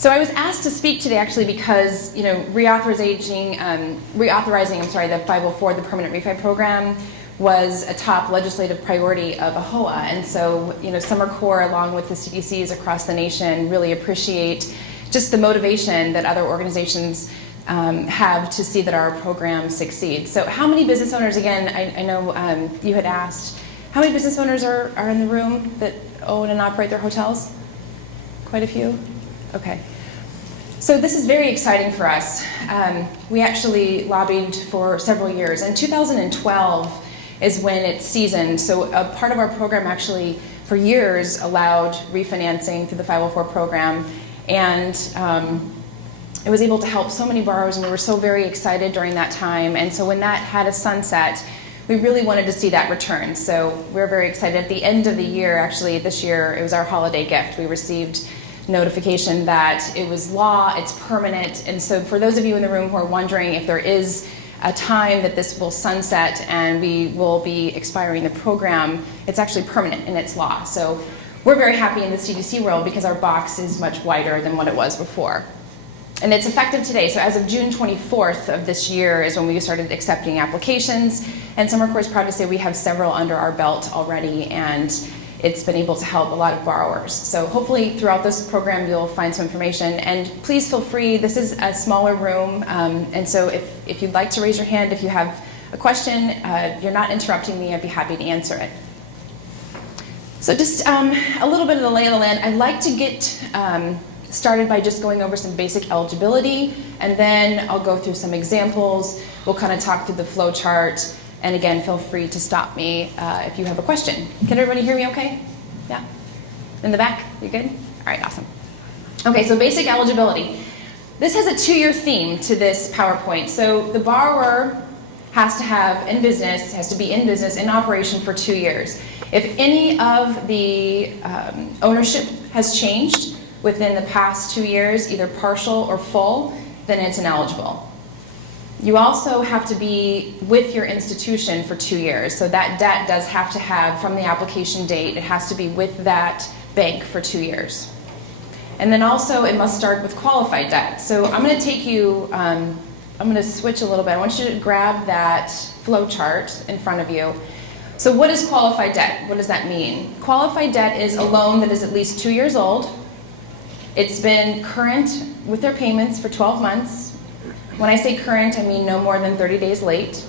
So I was asked to speak today actually because, reauthorizing the 504, the permanent refi program, was a top legislative priority of AHOA. And so, Summer Corps, along with the CDCs across the nation, really appreciate just the motivation that other organizations have to see that our program succeeds. So how many business owners, again, I know you had asked, how many business owners are in the room that own and operate their hotels? Quite a few? Okay. So this is very exciting for us. We actually lobbied for several years. And 2012 is when it's seasoned. So a part of our program actually, for years, allowed refinancing through the 504 program. And it was able to help so many borrowers, and we were so very excited during that time. And so when that had a sunset, we really wanted to see that return. So we're very excited. At the end of the year, actually this year, it was our holiday gift. We received notification that it was law, it's permanent. And so for those of you in the room who are wondering if there is a time that this will sunset and we will be expiring the program, it's actually permanent in its law. So we're very happy in the CDC world because our box is much wider than what it was before. And it's effective today. So as of June 24th of this year is when we started accepting applications. And Summer Corps is proud to say we have several under our belt already, and it's been able to help a lot of borrowers. So hopefully throughout this program you'll find some information. And please feel free, this is a smaller room, and so if you'd like to raise your hand, if you have a question, you're not interrupting me, I'd be happy to answer it. So just a little bit of the lay of the land. I'd like to get started by just going over some basic eligibility, and then I'll go through some examples. We'll kind of talk through the flow chart, and again, feel free to stop me if you have a question. Can everybody hear me okay? Yeah? In the back? You good? All right, awesome. Okay, so basic eligibility. This has a 2-year theme to this PowerPoint. So the borrower has to be in business, in operation for 2 years. If any of the ownership has changed within the past 2 years, either partial or full, then it's ineligible. You also have to be with your institution for 2 years. So that debt does have to have, from the application date, it has to be with that bank for 2 years. And then also it must start with qualified debt. So I'm going to take you, I'm going to switch a little bit. I want you to grab that flow chart in front of you. So what is qualified debt? What does that mean? Qualified debt is a loan that is at least 2 years old. It's been current with their payments for 12 months. When I say current, I mean no more than 30 days late.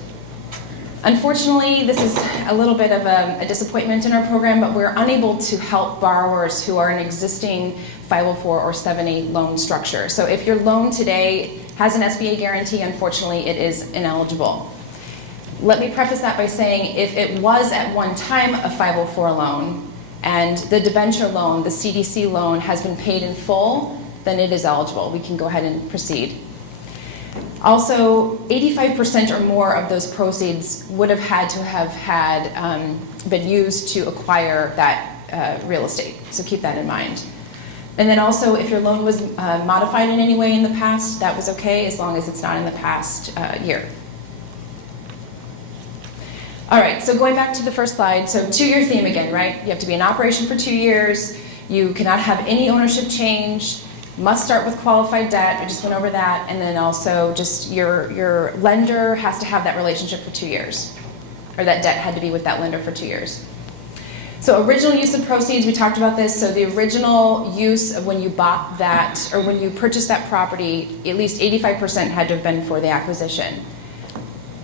Unfortunately, this is a little bit of a disappointment in our program, but we're unable to help borrowers who are in existing 504 or 7A loan structure. So if your loan today has an SBA guarantee, unfortunately, it is ineligible. Let me preface that by saying if it was at one time a 504 loan and the debenture loan, the CDC loan, has been paid in full, then it is eligible. We can go ahead and proceed. Also, 85% or more of those proceeds would have had to have been used to acquire that real estate. So keep that in mind. And then also, if your loan was modified in any way in the past, that was okay, as long as it's not in the past year. All right, so going back to the first slide, so 2-year theme again, right? You have to be in operation for 2 years. You cannot have any ownership change. Must start with qualified debt. We just went over that. And then also just your lender has to have that relationship for 2 years. Or that debt had to be with that lender for 2 years. So original use of proceeds, we talked about this. So the original use of when you bought that, or when you purchased that property, at least 85% had to have been for the acquisition.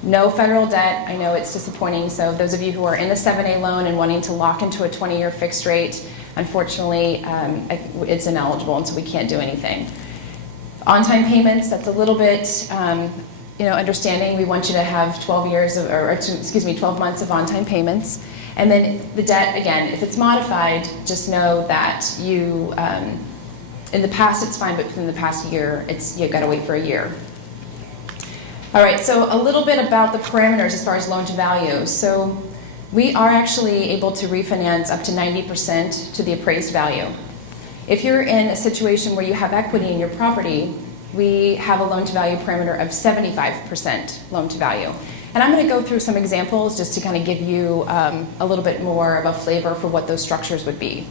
No federal debt. I know it's disappointing. So those of you who are in the 7A loan and wanting to lock into a 20-year fixed rate, unfortunately, it's ineligible, and so we can't do anything. On-time payments, that's a little bit, understanding. We want you to have 12 months of on-time payments. And then the debt, again, if it's modified, just know that you, in the past it's fine, but within the past year, you've got to wait for a year. All right, so a little bit about the parameters as far as loan to value. So we are actually able to refinance up to 90% to the appraised value. If you're in a situation where you have equity in your property, we have a loan to value parameter of 75% loan to value. And I'm going to go through some examples just to kind of give you a little bit more of a flavor for what those structures would be.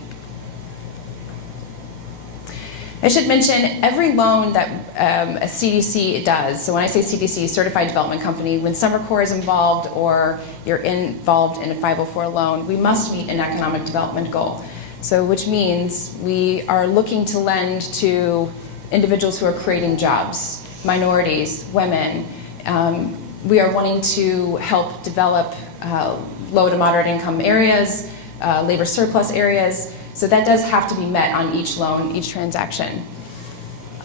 I should mention every loan that a CDC does, so when I say CDC, Certified Development Company, when Summer Corps is involved or you're involved in a 504 loan, we must meet an economic development goal. So which means we are looking to lend to individuals who are creating jobs, minorities, women. We are wanting to help develop low to moderate income areas, labor surplus areas. So that does have to be met on each loan, each transaction.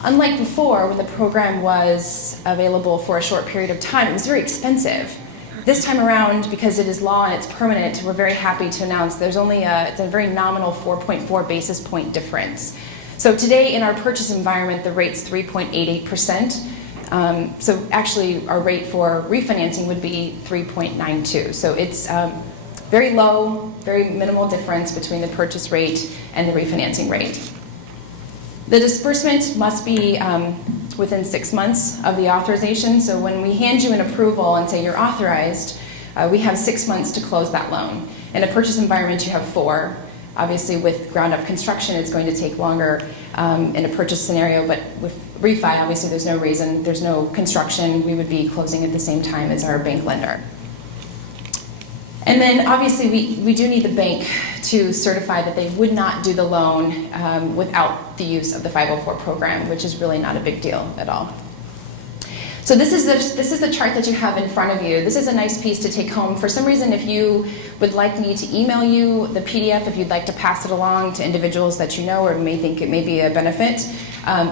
Unlike before, when the program was available for a short period of time, it was very expensive. This time around, because it is law and it's permanent, we're very happy to announce there's only it's a very nominal 4.4 basis point difference. So today in our purchase environment, the rate's 3.88%. So actually our rate for refinancing would be 3.92. So it's very low, very minimal difference between the purchase rate and the refinancing rate. The disbursement must be within 6 months of the authorization. So when we hand you an approval and say you're authorized, we have 6 months to close that loan. In a purchase environment, you have 4. Obviously, with ground-up construction, it's going to take longer in a purchase scenario, but with refi, obviously, there's no reason, there's no construction. We would be closing at the same time as our bank lender. And then obviously we do need the bank to certify that they would not do the loan without the use of the 504 program, which is really not a big deal at all. So this is the chart that you have in front of you. This is a nice piece to take home. For some reason, if you would like me to email you the PDF, if you'd like to pass it along to individuals that you know or may think it may be a benefit,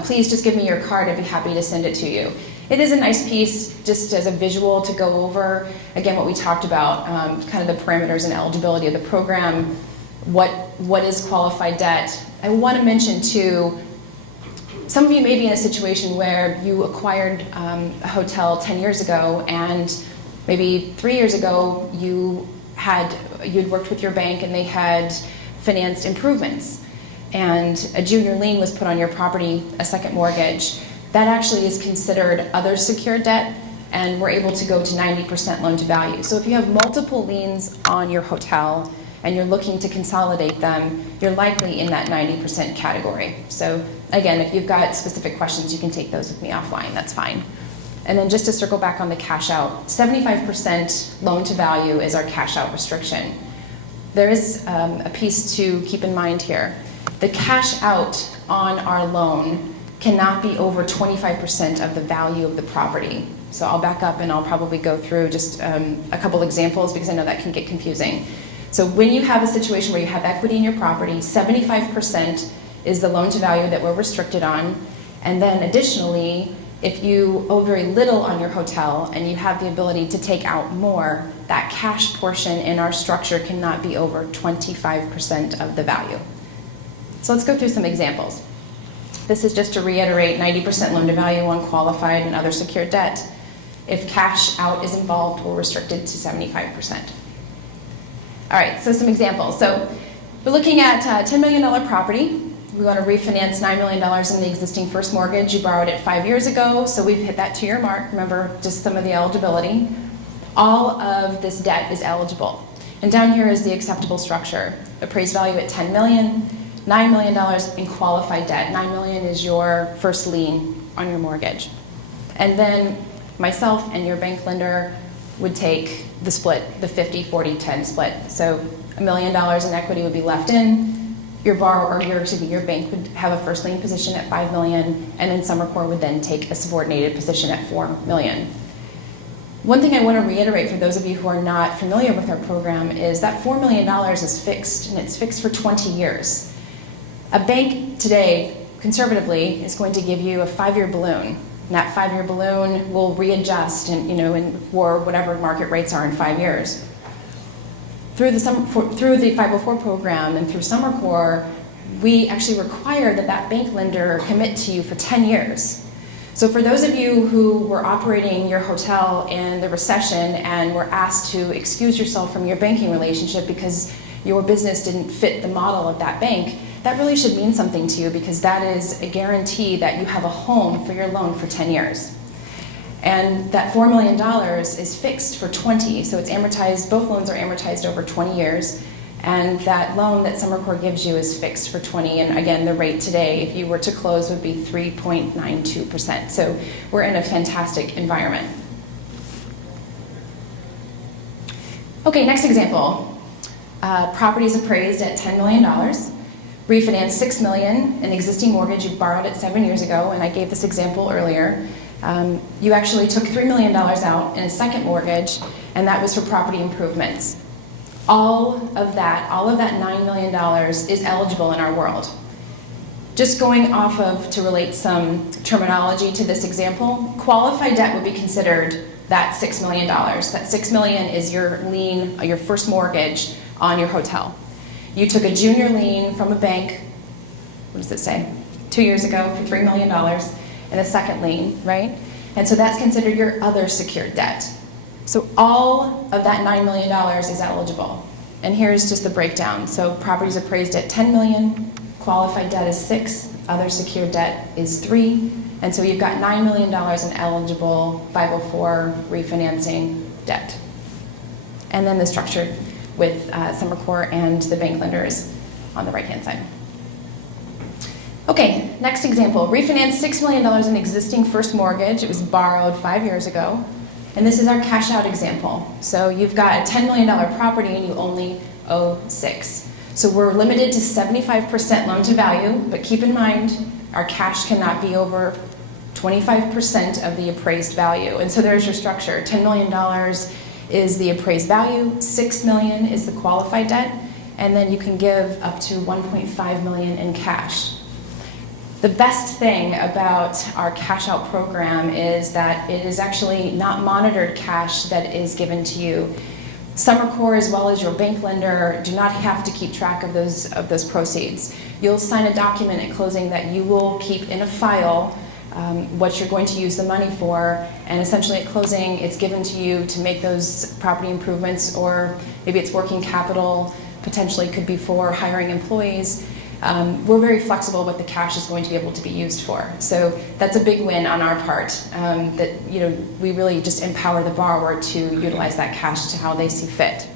please just give me your card. I'd be happy to send it to you. It is a nice piece just as a visual to go over, again, what we talked about, kind of the parameters and eligibility of the program, what is qualified debt. I want to mention too, some of you may be in a situation where you acquired a hotel 10 years ago and maybe 3 years ago you'd worked with your bank and they had financed improvements and a junior lien was put on your property, a second mortgage. That actually is considered other secured debt, and we're able to go to 90% loan to value. So if you have multiple liens on your hotel and you're looking to consolidate them, you're likely in that 90% category. So again, if you've got specific questions, you can take those with me offline, that's fine. And then just to circle back on the cash out, 75% loan to value is our cash out restriction. There is a piece to keep in mind here. The cash out on our loan cannot be over 25% of the value of the property. So I'll back up and I'll probably go through just a couple examples because I know that can get confusing. So when you have a situation where you have equity in your property, 75% is the loan to value that we're restricted on. And then additionally, if you owe very little on your hotel and you have the ability to take out more, that cash portion in our structure cannot be over 25% of the value. So let's go through some examples. This is just to reiterate 90% loan to value on qualified and other secured debt. If cash out is involved, we're restricted to 75%. All right, so some examples. So we're looking at a $10 million property. We want to refinance $9 million in the existing first mortgage. You borrowed it 5 years ago, so we've hit that 2-year mark. Remember, just some of the eligibility. All of this debt is eligible. And down here is the acceptable structure. Appraised value at $10 million. $9 million in qualified debt. $9 million is your first lien on your mortgage. And then myself and your bank lender would take the split, the 50-40-10 split. So $1 million in equity would be left in. Your borrower, or your bank would have a first lien position at $5 million, and then Summer Corps would then take a subordinated position at $4 million. One thing I want to reiterate for those of you who are not familiar with our program is that $4 million is fixed, and it's fixed for 20 years. A bank today, conservatively, is going to give you a 5-year balloon. And that 5-year balloon will readjust for whatever market rates are in 5 years. Through the 504 program and through Summer Corps, we actually require that bank lender commit to you for 10 years. So for those of you who were operating your hotel in the recession and were asked to excuse yourself from your banking relationship because your business didn't fit the model of that bank, that really should mean something to you because that is a guarantee that you have a home for your loan for 10 years. And that $4 million is fixed for 20, so it's amortized, both loans are amortized over 20 years. And that loan that Summer Corps gives you is fixed for 20, and again, the rate today, if you were to close, would be 3.92%. So we're in a fantastic environment. Okay, next example. Property is appraised at $10 million. Refinance $6 million, an existing mortgage you borrowed it 7 years ago, and I gave this example earlier. You actually took $3 million out in a second mortgage, and that was for property improvements. All of that $9 million is eligible in our world. Just going off of, to relate some terminology to this example, qualified debt would be considered that $6 million. That $6 million is your lien, your first mortgage on your hotel. You took a junior lien from a bank, what does it say, 2 years ago for $3 million, and a second lien, right? And so that's considered your other secured debt. So all of that $9 million is eligible. And here's just the breakdown. So property is appraised at $10 million, qualified debt is 6, other secured debt is 3, and so you've got $9 million in eligible 504 refinancing debt. And then the structure with Summer Corps and the bank lenders on the right-hand side. Okay, next example. Refinance $6 million in existing first mortgage. It was borrowed 5 years ago. And this is our cash out example. So you've got a $10 million property and you only owe 6. So we're limited to 75% loan to value, but keep in mind our cash cannot be over 25% of the appraised value. And so there's your structure. $10 million is the appraised value, $6 million is the qualified debt, and then you can give up to $1.5 million in cash. The best thing about our cash out program is that it is actually not monitored cash that is given to you. Summer Corps, as well as your bank lender, do not have to keep track of those proceeds. You'll sign a document at closing that you will keep in a file what you're going to use the money for, and essentially at closing it's given to you to make those property improvements, or maybe it's working capital, potentially could be for hiring employees. We're very flexible what the cash is going to be able to be used for. So that's a big win on our part, that we really just empower the borrower to utilize that cash to how they see fit.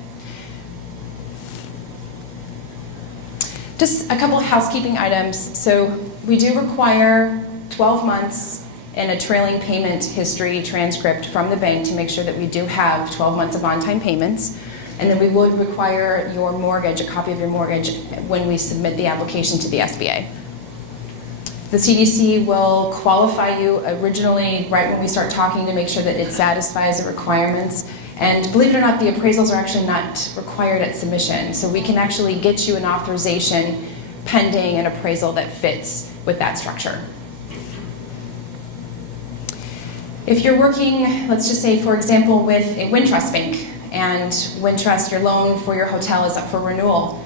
Just a couple of housekeeping items. So we do require 12 months and a trailing payment history transcript from the bank to make sure that we do have 12 months of on-time payments. And then we would require your mortgage, a copy of your mortgage, when we submit the application to the SBA. The CDC will qualify you originally right when we start talking to make sure that it satisfies the requirements. And believe it or not, the appraisals are actually not required at submission. So we can actually get you an authorization pending an appraisal that fits with that structure. If you're working, let's just say, for example, with a Wintrust bank, and Wintrust, your loan for your hotel is up for renewal,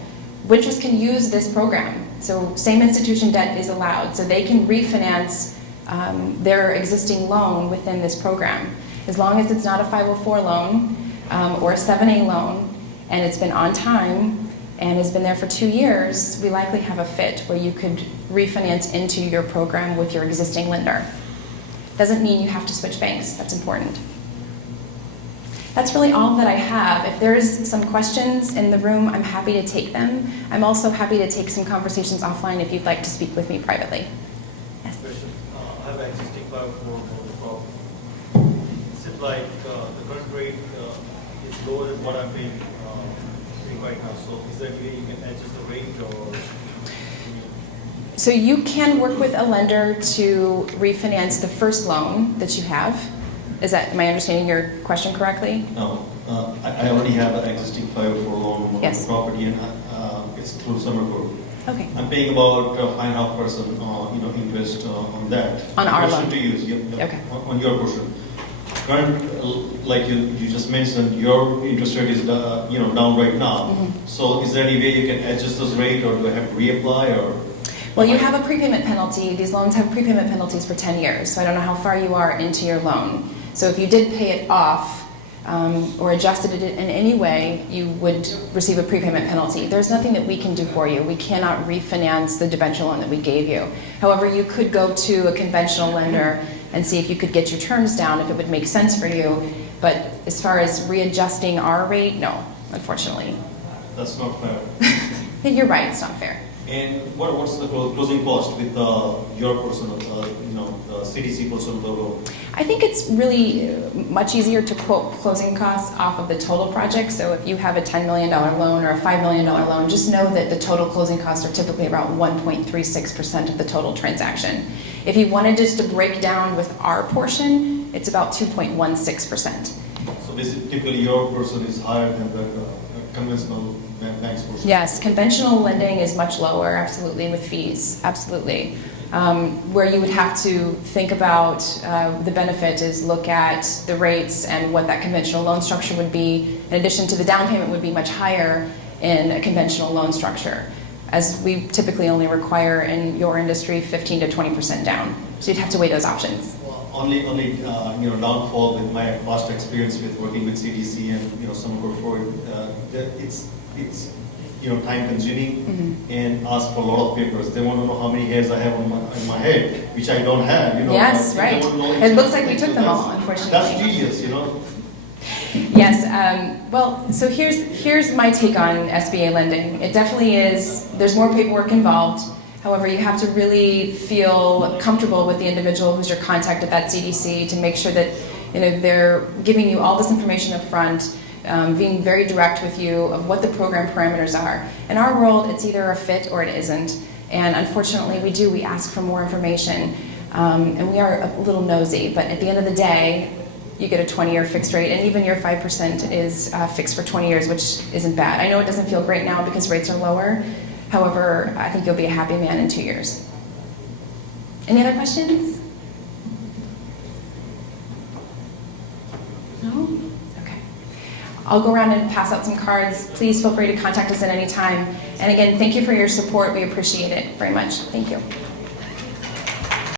Wintrust can use this program. So same institution debt is allowed. So they can refinance their existing loan within this program. As long as it's not a 504 loan or a 7A loan, and it's been on time and has been there for 2 years, we likely have a fit where you could refinance into your program with your existing lender. Doesn't mean you have to switch banks. That's important. That's really all that I have. If there's some questions in the room, I'm happy to take them. I'm also happy to take some conversations offline if you'd like to speak with me privately. Yes? Question. I have an existing 504 on the property. Is it like the current rate is lower than what I'm paying right now? So is there any way you can adjust the rate, or? So you can work with a lender to refinance the first loan that you have. Am I understanding your question correctly? No, I already have an existing 504 loan on the property, and it's through Summer Corps. Okay. I'm paying about 5.5% interest on that. On our loan. To use, Okay. On your portion. Current, like you just mentioned, your interest rate is down right now. Mm-hmm. So is there any way you can adjust this rate, or do I have to reapply, or? Well, you have a prepayment penalty. These loans have prepayment penalties for 10 years, so I don't know how far you are into your loan. So if you did pay it off or adjusted it in any way, you would receive a prepayment penalty. There's nothing that we can do for you. We cannot refinance the debenture loan that we gave you. However, you could go to a conventional lender and see if you could get your terms down, if it would make sense for you. But as far as readjusting our rate, no, unfortunately. That's not fair. You're right, it's not fair. And what's the closing cost with your personal, the CDC personal loan? I think it's really much easier to quote closing costs off of the total project. So if you have a $10 million loan or a $5 million loan, just know that the total closing costs are typically about 1.36% of the total transaction. If you wanted just to break down with our portion, it's about 2.16%. So basically, typically your person is higher than the conventional bank's person? Yes, conventional lending is much lower, absolutely, with fees, absolutely. Where you would have to think about the benefit is look at the rates and what that conventional loan structure would be. In addition to the down payment would be much higher in a conventional loan structure, as we typically only require in your industry 15 to 20% down. So you'd have to weigh those options. Only downfall with my past experience with working with CDC and some before it's time consuming and ask for a lot of papers. They want to know how many hairs I have in my head, which I don't have. Yes, right. It looks like we took them all, unfortunately. That's tedious, Yes. Well, so here's my take on SBA lending. It definitely is. There's more paperwork involved. However, you have to really feel comfortable with the individual who's your contact at that CDC to make sure that they're giving you all this information up front, being very direct with you of what the program parameters are. In our world, it's either a fit or it isn't. And unfortunately, we ask for more information. And we are a little nosy, but at the end of the day, you get a 20-year fixed rate, and even your 5% is fixed for 20 years, which isn't bad. I know it doesn't feel great now because rates are lower. However, I think you'll be a happy man in 2 years. Any other questions? No? Okay. I'll go around and pass out some cards. Please feel free to contact us at any time. And again, thank you for your support. We appreciate it very much. Thank you.